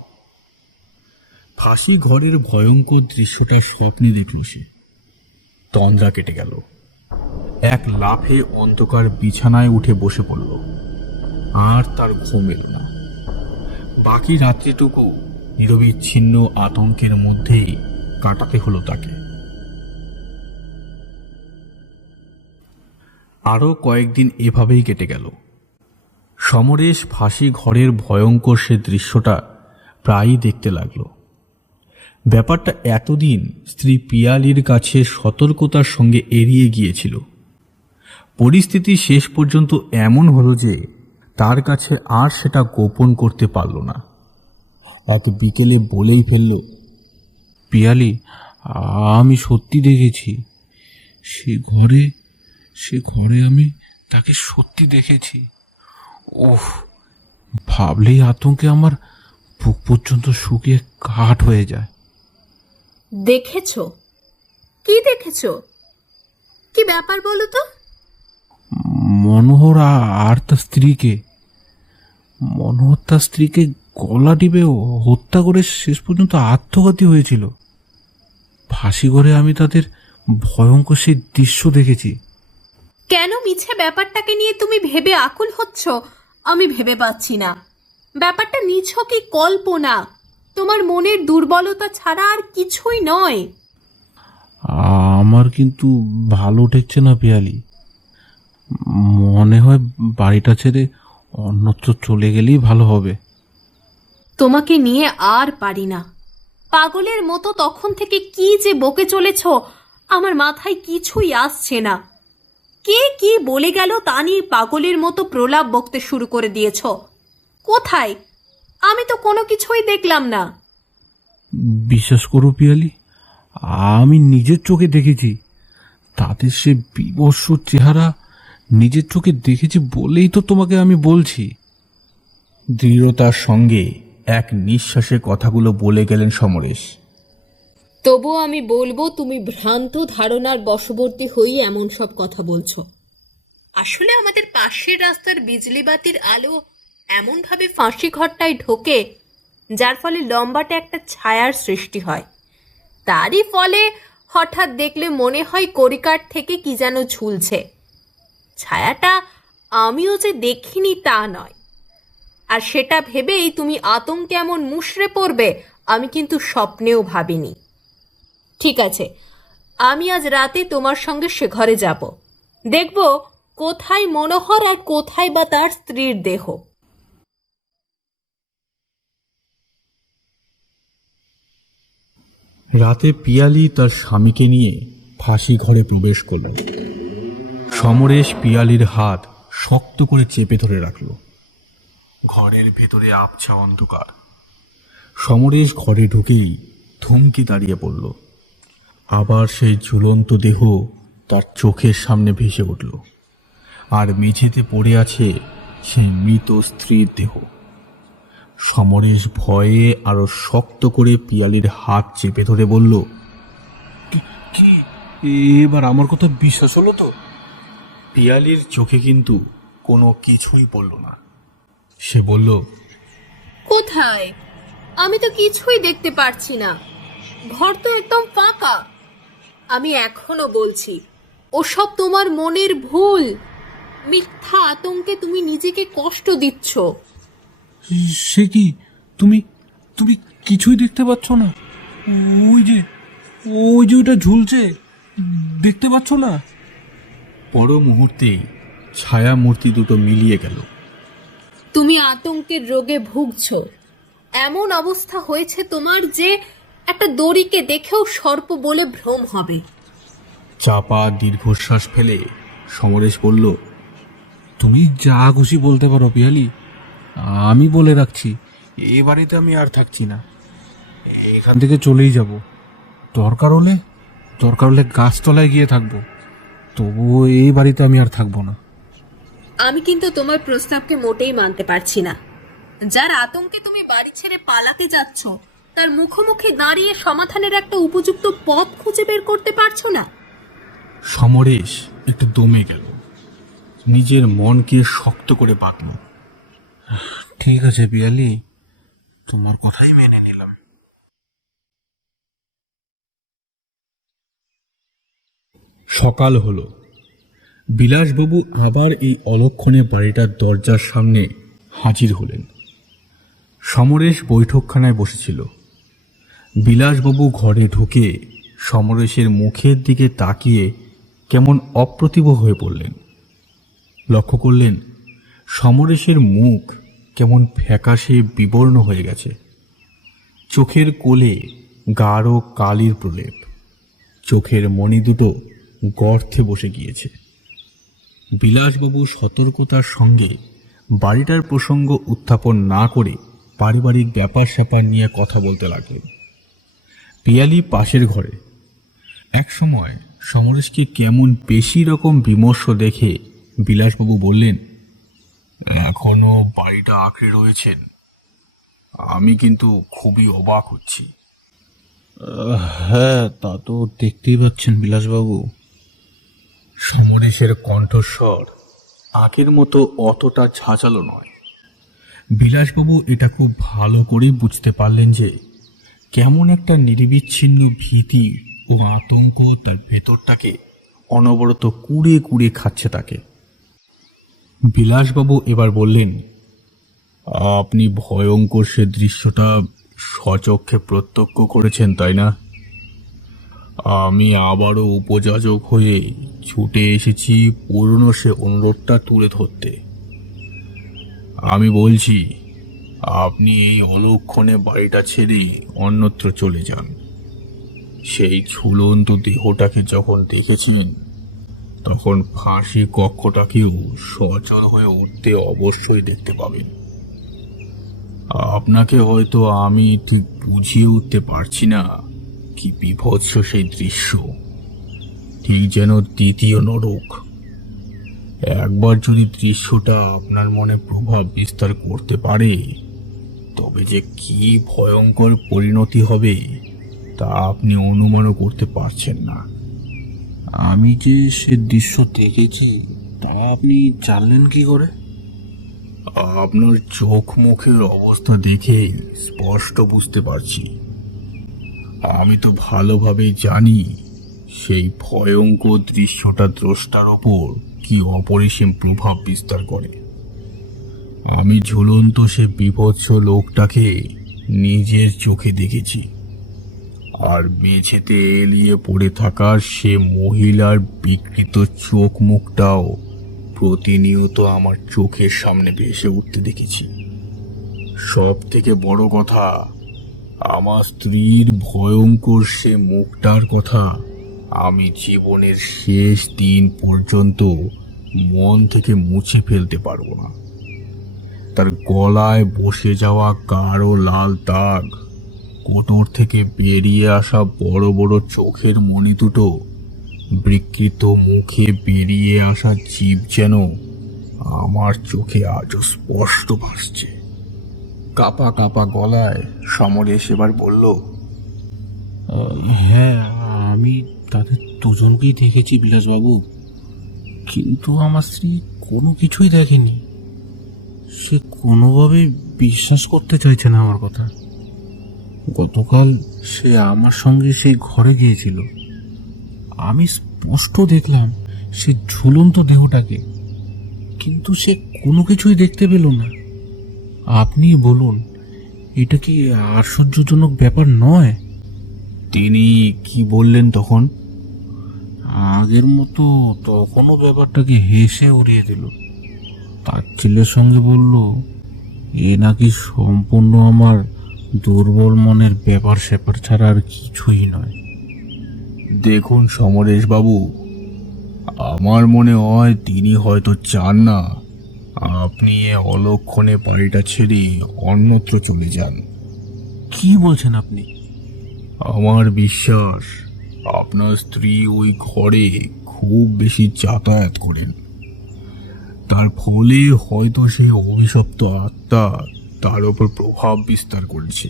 ফাঁসি ঘরের ভয়ঙ্কর দৃশ্যটা স্বপ্নে দেখল সে। তন্দ্রা কেটে গেল। এক লাফে অন্ধকার বিছানায় উঠে বসে পড়ল। আর তার ঘুম এলো না। বাকি রাত্রিটুকু নিরবিচ্ছিন্ন আতঙ্কের মধ্যেই কাটাতে হলো তাকে। আরও কয়েকদিন এভাবেই কেটে গেল। সমরেশ ফাঁসি ঘরের ভয়ঙ্কর সে দৃশ্যটা প্রায়ই দেখতে লাগলো। ব্যাপারটা এতদিন স্ত্রী পিয়ালির কাছে সতর্কতার সঙ্গে এড়িয়ে গিয়েছিল। পরিস্থিতি শেষ পর্যন্ত এমন হলো যে তার কাছে আর সেটা গোপন করতে পারল না। এক বিকেলে বলেই ফেলল, পিয়ালি, আমি সত্যি দেখেছি। সে ঘরে আমি তাকে সত্যি দেখেছি। ওহ, ভাবলেই আতঙ্কে আমার বুক পর্যন্ত শুকিয়ে কাঠ হয়ে যায়। দেখেছো? কি দেখেছো? কি ব্যাপার বলো তো? মনোহর আর তার স্ত্রীকে গলা টিপে হত্যা করে শেষ পর্যন্ত আত্মঘাতী হয়েছিল। ফাঁসি ঘরে আমি তাদের ভয়ঙ্কর সেই দৃশ্য দেখেছি। কেন মিছে ব্যাপারটাকে নিয়ে তুমি ভেবে আকুল হচ্ছ আমি ভেবে পাচ্ছি না। ব্যাপারটা নিছকই কল্পনা, তোমার মনের দুর্বলতা ছাড়া আর কিছুই নয়। আমার কিন্তু ভালো ঠেকছে না পিয়ালি। মনে হয় বাড়িটা ছেড়ে অন্যত্র চলে গেলেই ভালো হবে। তোমাকে নিয়ে আর পারি না। পাগলের মতো তখন থেকে কি যে বকে চলেছ আমার মাথায় কিছুই আসছে না। কে কি বলে গেল তা নিয়ে পাগলের মতো প্রলাপ বকতে শুরু করে দিয়েছ। কোথায়? আমি তো কোনো কিছুই দেখলাম না। বিশ্বাস করো পিয়ালি, আমি নিজের চোখে দেখেছি। তাদের সে বিভৎস চেহারা নিজের চোখে দেখেছি বলেই তো তোমাকে আমি বলছি। দৃঢ়তার সঙ্গে এক নিঃশ্বাসে কথাগুলো বলে গেলেন সমরেশ। তবুও আমি বলবো তুমি ভ্রান্ত ধারণার বশবর্তী হয়ে এমন সব কথা বলছো। আসলে আমাদের পাশের রাস্তার বিজলি বাতির আলো এমনভাবে ফাঁসি ঘরটায় ঢোকে যার ফলে লম্বাটে একটা ছায়ার সৃষ্টি হয়। তারই ফলে হঠাৎ দেখলে মনে হয় কড়িকাঠ থেকে কি যেন ঝুলছে। ছায়াটা আমিও যে দেখিনি তা নয়। আর সেটা ভেবেই তুমি আতঙ্কে এমন মুষড়ে পড়বে আমি কিন্তু স্বপ্নেও ভাবিনি। ঠিক আছে, আমি আজ রাতে তোমার সঙ্গে সে ঘরে যাব। দেখব কোথায় মনোহর আর কোথায় বা তার স্ত্রীর দেহ। রাতে পিয়ালি তার স্বামীকে নিয়ে ফাঁসি ঘরে প্রবেশ করল। সমরেশ পিয়ালির হাত শক্ত করে চেপে ধরে রাখল। ঘরের ভেতরে আবছা অন্ধকার। সমরেশ ঘরে ঢুকেই থমকে দাঁড়িয়ে পড়ল। আবার সেই ঝুলন্ত দেহ তার চোখের সামনে ভেসে উঠল, আর মেঝেতে পড়ে আছে সেই মৃত স্ত্রীর দেহ। সমরেশ ভয়ে আরো শক্ত করে পিয়ালির হাত চেপে ধরে বলল, কি এবার আমার কথা বিশ্বাস হলো তো? পিয়ালির চোখে কিন্তু কোনো কিছুই পড়ল না। সে বলল, কোথায়? আমি তো কিছুই দেখতে পারছি না, ঘর তো একদম ফাঁকা। আমি এখনো বলছি, ওসব তোমার মনের ভুল। মিথ্যা আতঙ্কে তুমি নিজেকে কষ্ট দিচ্ছ। সে কি, তুমি তুমি কিছুই দেখতে পাচ্ছ না? ওই যে ওই যে ওটা ঝুলছে, দেখতে পাচ্ছ না? পর মুহূর্তেই ছায়া মূর্তি দুটো মিলিয়ে গেল। তুমি আতঙ্কের রোগে ভুগছ। এমন অবস্থা হয়েছে তোমার যে একটা দড়িকে দেখেও সর্প বলে ভ্রম হবে। চাপা দীর্ঘশ্বাস ফেলে সমরেশ বলল, তুমি যা খুশি বলতে পারো পিয়ালি, আমি বলে রাখছি, এ বাড়িতে আমি আর থাকছি না। এখান থেকে চলেই যাব। দরকার হলে গাছতলায় গিয়ে থাকবো, তবুও এই বাড়িতে আমি আর থাকবো না। আমি কিন্তু তোমার প্রস্তাবকে মোটেই মানতে পারছি না। যার আতঙ্কে তুমি বাড়ি ছেড়ে পালাতে যাচ্ছ, তার মুখোমুখি দাঁড়িয়ে সমাধানের একটা উপযুক্ত পথ খুঁজে বের করতে পারছো না। সমরেশ একটু দমে গেল, নিজের মনকে শক্ত করে বাঁধল। ঠিক আছে পিয়ালি, তোমার কথাই মেনে নিলাম। সকাল হলো। বিলাসবাবু আবার এই অলক্ষণে বাড়িটার দরজার সামনে হাজির হলেন। সমরেশ বৈঠকখানায় বসেছিল। বিলাসবাবু ঘরে ঢুকে সমরেশের মুখের দিকে তাকিয়ে কেমন অপ্রতিভ হয়ে পড়লেন। লক্ষ্য করলেন সমরেশের মুখ কেমন ফ্যাকাশে বিবর্ণ হয়ে গেছে, চোখের কোলে গাঢ় কালির প্রলেপ, চোখের মণি দুটো গর্তে বসে গিয়েছে। বিলাসবাবু সতর্কতার সঙ্গে বাড়িটার প্রসঙ্গ উত্থাপন না করে পারিবারিক ব্যাপার স্যাপার নিয়ে কথা বলতে লাগলেন। পিয়ালি পাশের ঘরে। এক সময় সমরেশকে কেমন বেশি রকম বিমর্ষ দেখে বিলাসবাবু বললেন, এখনো বাড়িটা আঁকড়ে রয়েছেন? আমি কিন্তু খুবই অবাক হচ্ছি। হ্যাঁ, তা তো দেখতেই পাচ্ছেন বিলাসবাবু। সমরেশের কণ্ঠস্বর আগের মতো অতটা ঝাঁঝালো নয়। বিলাসবাবু এটা খুব ভালো করে বুঝতে পারলেন যে কেমন একটা নিরবিচ্ছিন্ন ভীতি ও আতঙ্ক তার ভেতরটাকে অনবরত কুড়ে কুড়ে খাচ্ছে তাকে। বিলাসবাবু এবার বললেন, আপনি ভয়ঙ্কর সে দৃশ্যটা সচক্ষে প্রত্যক্ষ করেছেন, তাই না? আমি আবারও উপযাজক হয়ে ছুটে এসেছি পুরনো সে অনুরোধটা তুলে ধরতে। আমি বলছি, আপনি এই অলক্ষণে বাড়িটা ছেড়ে অন্যত্র চলে যান। সেই ঝুলন্ত দেহটাকে যখন দেখেছেন, তখন ফাঁসি কক্ষটাকেও সচল হয়ে উঠতে অবশ্যই দেখতে পাবেন। আপনাকে হয়তো আমি ঠিক বুঝিয়ে উঠতে পারছি না কি বিভৎস সেই দৃশ্য, ঠিক যেন দ্বিতীয় নরক। একবার যদি দৃশ্যটা আপনার মনে প্রভাব বিস্তার করতে পারে, তবে যে কি ভয়ঙ্কর পরিণতি হবে তা আপনি অনুমানও করতে পারছেন না। আমি যে সে দৃশ্য দেখেছি তা আপনি জানলেন কি করে? আপনার চোখ মুখের অবস্থা দেখেই স্পষ্ট বুঝতে পারছি। আমি তো ভালোভাবেই জানি সেই ভয়ঙ্কর দৃশ্যটা দ্রষ্টার ওপর কি অপরিসীম প্রভাব বিস্তার করে। আমি ঝুলন্ত সে বিভৎস লোকটাকে নিজের চোখে দেখেছি, আর মেঝেতে এলিয়ে পড়ে থাকা সে মহিলার বিকৃত চোখ মুখটাও প্রতিনিয়ত আমার চোখের সামনে ভেসে উঠতে দেখেছি। সব থেকে বড় কথা, আমার স্ত্রীর ভয়ঙ্কর সে মুখটার কথা আমি জীবনের শেষ দিন পর্যন্ত মন থেকে মুছে ফেলতে পারবো না। তার গলায় বসে যাওয়া গাঢ় লাল দাগ, কোটর থেকে বেরিয়ে আসা বড় বড় চোখের মণি দুটো, বিকৃত মুখে বেরিয়ে আসা জীব যেন আমার চোখে আজও স্পষ্ট ভাসছে। কাপা কাপা গলায় সমরেশ এবার বলল, হ্যাঁ, আমি তাদের দুজনকেই দেখেছি বিলাসবাবু, কিন্তু আমার স্ত্রী কোনো কিছুই দেখেনি। সে কোনোভাবে বিশ্বাস করতে চাইছে না আমার কথা। গতকাল সে আমার সঙ্গে সেই ঘরে গিয়েছিল, আমি স্পষ্ট দেখলাম সে ঝুলন্ত দেহটাকে, কিন্তু সে কোনো কিছুই দেখতে পেল না। আপনি বলুন, এটা কি আশ্চর্যজনক ব্যাপার নয়? তিনি কি বললেন তখন? আগের মতো তখনও ব্যাপারটাকে হেসে উড়িয়ে দিল। তার ছেলের সঙ্গে বলল, এ নাকি সম্পূর্ণ আমার দুর্বল মনের ব্যাপার স্যাপার ছাড়া আর কিছুই নয়। দেখুন সমরেশ বাবু, আমার মনে হয় তিনি হয়তো চান না আপনি এ অলক্ষণে বাড়িটা ছেড়ে অন্যত্র চলে যান। কি বলছেন আপনি? আমার বিশ্বাস আপনার স্ত্রী ওই ঘরে খুব বেশি যাতায়াত করেন, তার ফলে হয়তো সেই অভিশপ্ত আত্মা তার উপর প্রভাব বিস্তার করেছে।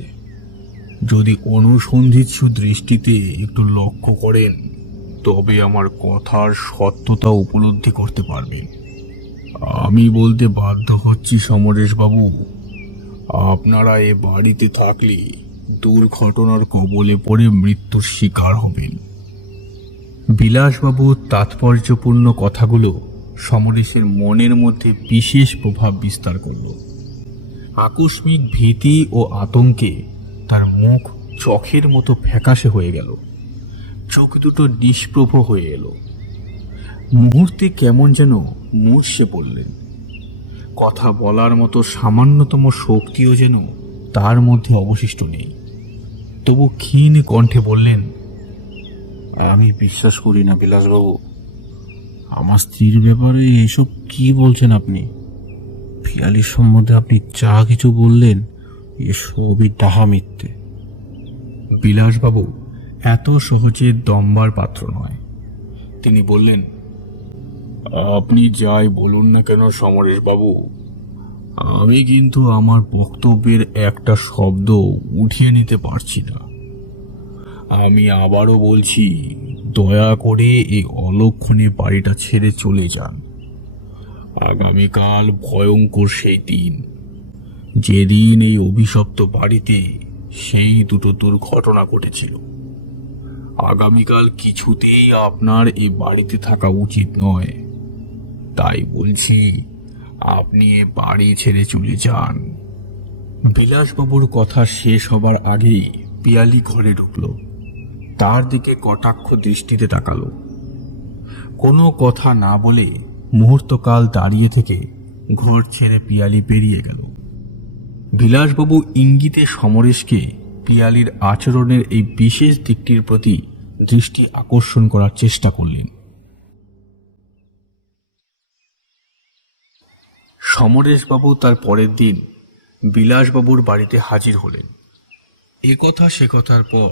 যদি অনুসন্ধিৎসু দৃষ্টিতে একটু লক্ষ্য করেন, তবে আমার কথার সত্যতা উপলব্ধি করতে পারবেন। আমি বলতে বাধ্য হচ্ছি সমরেশ বাবু, আপনারা এ বাড়িতে থাকলে দুর্ঘটনার কবলে পড়ে মৃত্যুর শিকার হবেন। বিলাসবাবুর তাৎপর্যপূর্ণ কথাগুলো সমরেশের মনের মধ্যে বিশেষ প্রভাব বিস্তার করল। আকস্মিক ভীতি ও আতঙ্কে তার মুখ চোখের মতো ফ্যাকাশে হয়ে গেল, চোখ দুটো নিষ্প্রভ হয়ে এলো। মুহূর্তে কেমন যেন মূর্ছে পড়লেন। কথা বলার মতো সামান্যতম শক্তিও যেন তার মধ্যে অবশিষ্ট নেই। তবু ক্ষীণ কণ্ঠে বললেন, আমি বিশ্বাস করি না বিলাসবাবু। আমার স্ত্রীর ব্যাপারে এসব কি বলছেন আপনি? পিয়ালির সম্বন্ধে আপনি যা কিছু বললেন, এসবই ডাহা মিথ্যে। বিলাসবাবু এত সহজে দম্বার পাত্র নয়। তিনি বললেন, আপনি যাই বলুন না কেন সমরেশ বাবু, আমি কিন্তু আমার বক্তব্যের একটা শব্দ উঠিয়ে নিতে পারছি না। আমি আবারও বলছি, দয়া করে এই অলক্ষণে বাড়িটা ছেড়ে চলে যান। আগামীকাল ভয়ঙ্কর সেই দিন, যেদিন এই অভিশপ্ত বাড়িতে সেই দুটো দুর্ঘটনা ঘটেছিল। আগামীকাল কিছুতেই আপনার এই বাড়িতে থাকা উচিত নয়। তাই বলছি, আপনি এ বাড়ি ছেড়ে চলে যান। বিলাসবাবুর কথা শেষ হবার আগেই পিয়ালি ঘরে ঢুকলো। তার দিকে কটাক্ষ দৃষ্টিতে তাকালো। কোনো কথা না বলে মুহূর্তকাল দাঁড়িয়ে থেকে ঘর ছেড়ে পিয়ালি বেরিয়ে গেল। বিলাসবাবু ইঙ্গিতে সমরেশকে পিয়ালির আচরণের এই বিশেষ দিকটির প্রতি দৃষ্টি আকর্ষণ করার চেষ্টা করলেন। সমরেশবাবু তার পরের দিন বিলাসবাবুর বাড়িতে হাজির হলেন। এ কথা সে কথার পর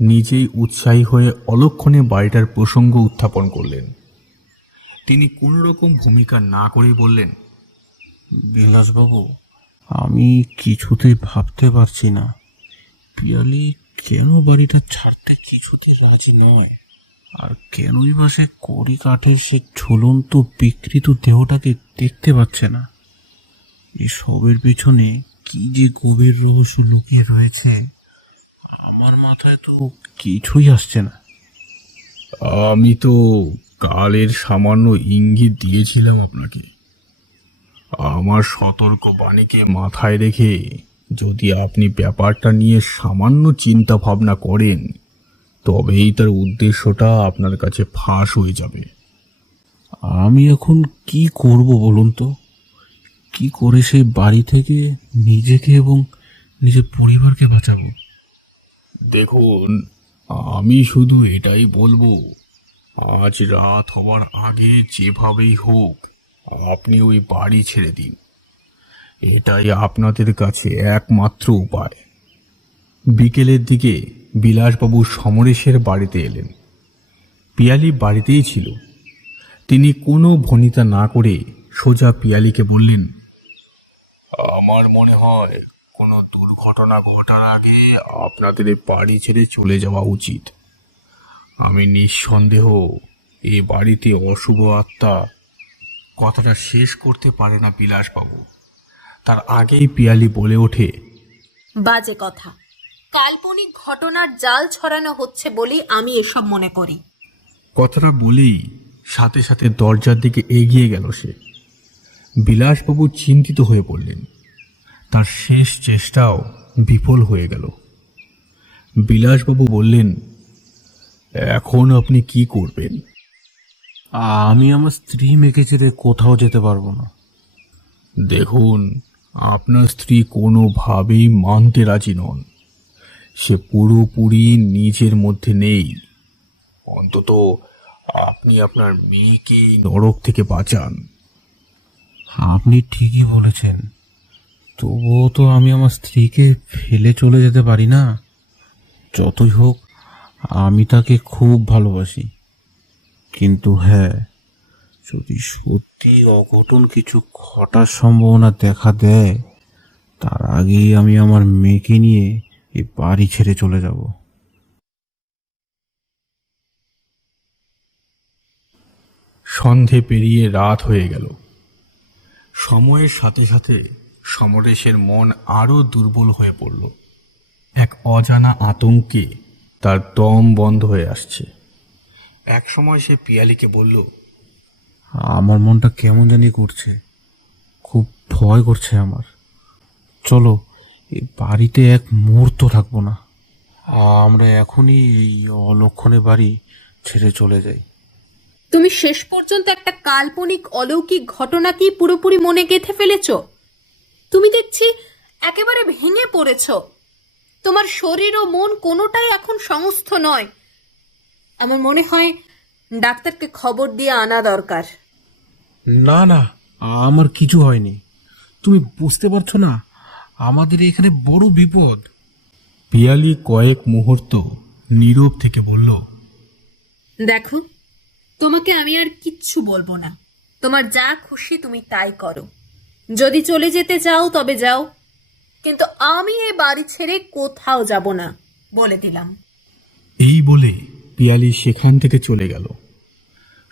নিজেই উৎসাহী হয়ে অলক্ষণে বাড়িটার প্রসঙ্গ উত্থাপন করলেন। তিনি কোনো রকম ভূমিকা না করে বললেন, বিলাসবাবু, আমি কিছুতেই ভাবতে পারছি না পিয়ালি কেন বাড়িটা ছাড়তে কিছুতে রাজি নয়, আর কেনই বা সে কড়ি কাঠের সে ঝুলন্ত বিকৃত দেহটাকে দেখতে পাচ্ছে না। এসবের পেছনে কি যে গভীর রহস্য লুকিয়ে রয়েছে, আমার মাথায় তো কিছুই আসছে না। আমি তো কালের সামান্য ইঙ্গিত দিয়েছিলাম আপনাকে। আমার সতর্ক বাণীকে মাথায় রেখে যদি আপনি ব্যাপারটা নিয়ে সামান্য চিন্তা ভাবনা করেন, তবেই তার উদ্দেশ্যটা আপনার কাছে ফাঁস হয়ে যাবে। আমি এখন কি করব বলুন তো? কি করে সেই বাড়ি থেকে নিজেকে এবং নিজের পরিবারকে বাঁচাবো? দেখুন, আমি শুধু এটাই বলবো, আজ রাত হওয়ার আগে যেভাবেই হোক আপনি ওই বাড়ি ছেড়ে দিন। এটাই আপনাদের কাছে একমাত্র উপায়। বিকেলের দিকে বিলাসবাবু সমরেশের বাড়িতে এলেন। পিয়ালি বাড়িতেই ছিল। তিনি কোনো ভনিতা না করে সোজা পিয়ালিকে বললেন, আমার মনে হয় কোনো দুর্ঘটনা ঘটার আগে আপনাদের এই বাড়ি ছেড়ে চলে যাওয়া উচিত। আমি নিঃসন্দেহ এ বাড়িতে অশুভ আত্মা। কথাটা শেষ করতে পারে না বিলাসবাবু, তার আগেই পিয়ালি বলে ওঠে, বাজে কথা। কাল্পনিক ঘটনার জাল ছড়ানো হচ্ছে বলেই আমি এসব মনে করি। কথাটা বলেই সাথে সাথে দরজার দিকে এগিয়ে গেল সে। বিলাসবাবু চিন্তিত হয়ে পড়লেন। তার শেষ চেষ্টাও বিফল হয়ে গেল। বিলাসবাবু বললেন, এখন আপনি কি করবেন? আমি আমার স্ত্রী মেয়েকে ছেড়ে কোথাও যেতে পারবো না। দেখুন, আপনার স্ত্রী কোনোভাবেই মানতে রাজি নন। সে পুরোপুরি নিজের মধ্যে নেই। অন্তত আপনি আপনার মেয়েকে এই নরক থেকে বাঁচান। আপনি ঠিকই বলেছেন, তবুও তো আমি আমার স্ত্রীকে ফেলে চলে যেতে পারি না। যতই হোক, আমি তাকে খুব ভালোবাসি। কিন্তু হ্যাঁ, যদি সত্যি অঘটন কিছু ঘটার সম্ভাবনা দেখা দেয়, তার আগেই আমি আমার মেয়েকে নিয়ে এই বাড়ি ছেড়ে চলে যাব। সন্ধে পেরিয়ে রাত হয়ে গেল। সময়ের সাথে সাথে সমরেশের মন আরো দুর্বল হয়ে পড়ল। এক অজানা আতঙ্কে তার দম বন্ধ হয়ে আসছে। এক সময় সে পিয়ালিকে বলল, আমার মনটা কেমন জানি করছে, খুব ভয় করছে আমার। চলো, এই বাড়িতে এক মুহূর্ত থাকবো না। আমরা এখনই এই অলক্ষণে বাড়ি ছেড়ে চলে যাই। তুমি শেষ পর্যন্ত একটা কাল্পনিক অলৌকিক ঘটনাকেই পুরোপুরি মনে গেঁথে ফেলেছ। তুমি দেখছি একেবারে ভেঙে পড়েছ। তোমার শরীর ও মন কোনোটাই এখন সংস্থ নয়। আমার মনে হয় ডাক্তারকে খবর দিয়ে আনা দরকার। না না, আমার কিছু হয়নি। তুমি বুঝতে পারছো না, আমাদের এখানে বড় বিপদ। পিয়ালি কয়েক মুহূর্ত নীরব থেকে বলল, দেখো, তোমাকে আমি আর কিচ্ছু বলবো না। তোমার যা খুশি তুমি তাই করো। যদি চলে যেতে চাও তবে যাও, কিন্তু আমি এ বাড়ি ছেড়ে কোথাও যাব না, বলে দিলাম। এই বলে পিয়ালি সেখান থেকে চলে গেল।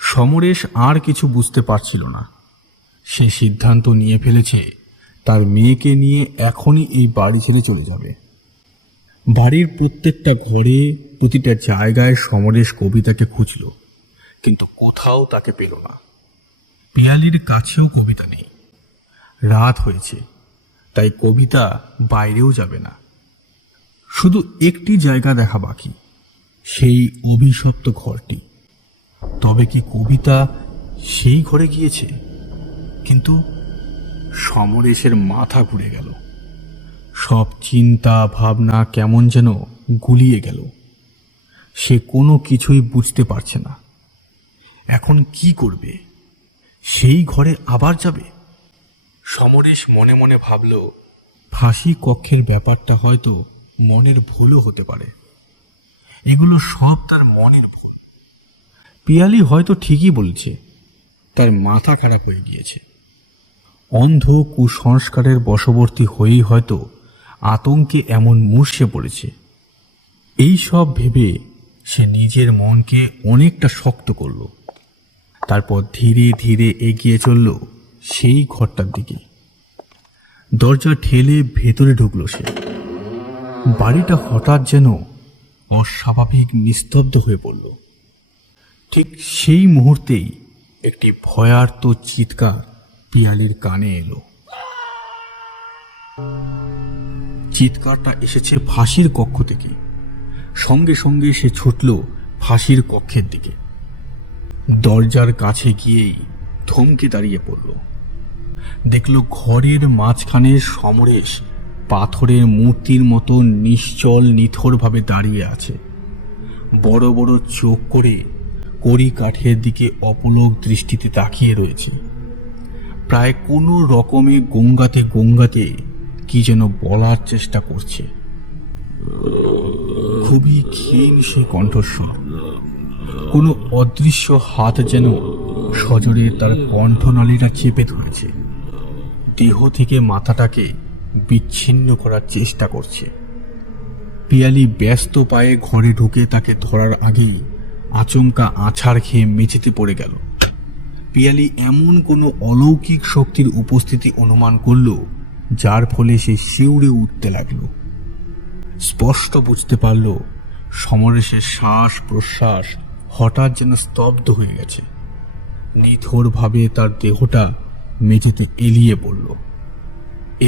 সমরেশ আর কিছু বুঝতে পারছিল না। সে সিদ্ধান্ত নিয়ে ফেলেছে তার মেয়েকে নিয়ে এখনই এই বাড়ি ছেড়ে চলে যাবে। বাড়ির প্রত্যেকটা ঘরে, প্রতিটা জায়গায় সমরেশ কবিতাকে খুঁজল, কিন্তু কোথাও তাকে পেল না। পিয়ালির কাছেও কবিতা নেই। রাত হয়েছে, তাই কবিতা বাইরেও যাবে না। শুধু একটি জায়গা দেখা বাকি, সেই অভিশপ্ত ঘরটি। তবে কি কবিতা সেই ঘরে গিয়েছে? কিন্তু সমরেশের মাথা ঘুরে গেল। সব চিন্তা ভাবনা কেমন যেন গুলিয়ে গেল। সে কোনো কিছুই বুঝতে পারছে না। এখন কি করবে? সেই ঘরে আবার যাবে? সমরেশ মনে মনে ভাবল, ফাঁসি কক্ষের ব্যাপারটা হয়তো মনের ভুলও হতে পারে। এগুলো সব তার মনের ভুল। পিয়ালি হয়তো ঠিকই বলছে, তার মাথা খারাপ হয়ে গিয়েছে। অন্ধ কুসংস্কারের বশবর্তী হয়েই হয়তো আতঙ্কে এমন মূর্ছে পড়েছে। এই সব ভেবে সে নিজের মনকে অনেকটা শক্ত করল। তারপর ধীরে ধীরে এগিয়ে চলল সেই ঘরটার দিকে। দরজা ঠেলে ভেতরে ঢুকল সে। বাড়িটা হঠাৎ যেন অস্বাভাবিক নিস্তব্ধ হয়ে পড়ল। ঠিক সেই মুহূর্তেই একটি ভয়ার্ত চিৎকার পিয়ালির কানে এলো। চিৎকারটা এসেছে ফাঁসির কক্ষ থেকে। সঙ্গে সঙ্গে সে ছুটল ফাঁসির কক্ষের দিকে। দরজার কাছে গিয়েই থমকে দাঁড়িয়ে পড়ল। দেখল ঘরের মাঝখানে সমরেশ পাথরের মূর্তির মতো নিশ্চল নিথরভাবে দাঁড়িয়ে আছে। বড় বড় চোখ করে কড়ি কাঠের দিকে অপলক দৃষ্টিতে তাকিয়ে রয়েছে। প্রায় কোনো রকমে গঙ্গাতে গঙ্গাতে কি যেন বলার চেষ্টা করছে। খুবই ক্ষীণ সে কণ্ঠস্বর। কোনো অদৃশ্য হাত যেন সজোরে তার কণ্ঠনালীটা চেপে ধরেছে, দেহ থেকে মাথাটাকে বিচ্ছিন্ন করার চেষ্টা করছে। পিয়ালি ব্যস্ত পায়ে ঘরে ঢুকে তাকে ধরার আগেই আচমকা আছাড় খেয়ে মেঝেতে পড়ে গেল। পিয়ালি এমন কোনো অলৌকিক শক্তির উপস্থিতি অনুমান করল, যার ফলে সে শিউরে উঠতে লাগল। স্পষ্ট বুঝতে পারল সমরেশের শ্বাস প্রশ্বাস হঠাৎ যেন স্তব্ধ হয়ে গেছে। নিথরভাবে তার দেহটা মেঝেতে এলিয়ে পড়ল।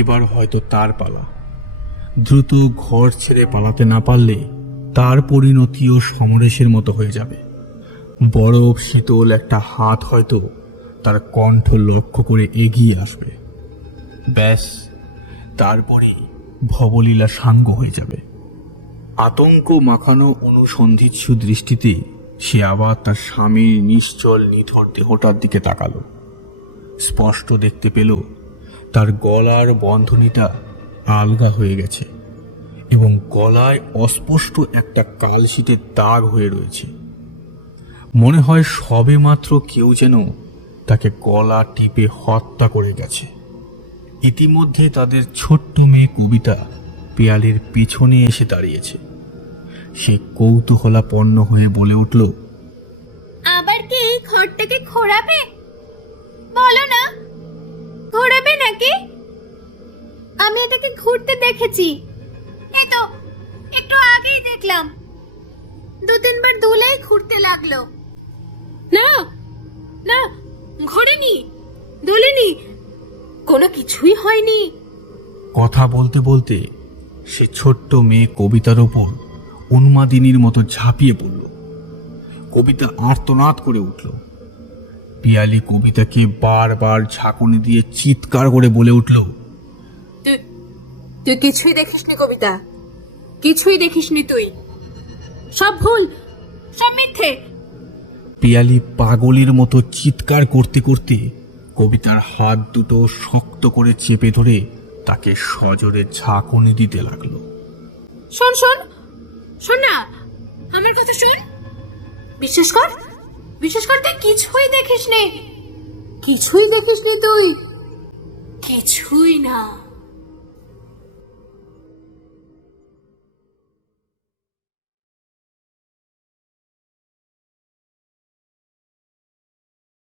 এবার হয়তো তার পালা। দ্রুত ঘর ছেড়ে পালাতে না পারলে তার পরিণতিও সমরেশের মতো হয়ে যাবে। বরফ শীতল একটা হাত হয়তো তার কণ্ঠ লক্ষ্য করে এগিয়ে আসবে। ব্যাস, তারপরেই ভবলীলা সাঙ্গ হয়ে যাবে। আতঙ্ক মাখানো অনুসন্ধিৎসু দৃষ্টিতে সে আবার তার স্বামীর নিশ্চল নিথর দেহটার দিকে তাকালো। স্পষ্ট দেখতে পেল তার গলার বন্ধনীটা আলগা হয়ে গেছে এবং গলায় অস্পষ্ট একটা কালশিটের দাগ হয়ে রয়েছে। মনে হয় সবে মাত্র কেউ যেন তাকে গলা টিপে হত্যা করে গেছে। ইতিমধ্যে তাদের ছোট্ট মেয়ে কবিতা পিয়ালির পিছনে এসে দাঁড়িয়েছে। সে কৌতূহলাপন্ন হয়ে বলে উঠল, আবার কি এই ঘরটাকে ঘোরাবে? বলো না, ঘোরাবে নাকি? আমি এটাকে ঘুরতে দেখেছি, এই তো একটু আগেই দেখলাম। 2-3 বার দুলাই ঘুরতে লাগলো। না না, ঘোরেনি, দোলেনি, কোনো কিছুই হয়নি। কথা বলতে বলতে সে ছোট্ট মেয়ে কবিতার ওপর উন্মাদিনীর মতো ঝাঁপিয়ে পড়ল। কবিতা আর্তনাদ করে উঠল। পিয়ালি কবিতাকে বারবার ঝাঁকুনি দিয়ে চিৎকার করে বলে উঠল, তুই কিছুই দেখিসনি কবিতা, কিছুই দেখিসনি তুই। সব ভুল, সব মিথ্যে। পিয়ালি পাগলের মতো চিৎকার করতে করতে কবিতার হাত দুটো শক্ত করে চেপে ধরে তাকে সজোরে ঝাঁকুনি দিতে লাগলো। শোন শোন শোন না, আমার কথা শোন। বিশ্বাস কর, বিশ্বাস কর, তুই কিছুই দেখিসনি, কিছুই দেখিসনি তুই, কিছুই না।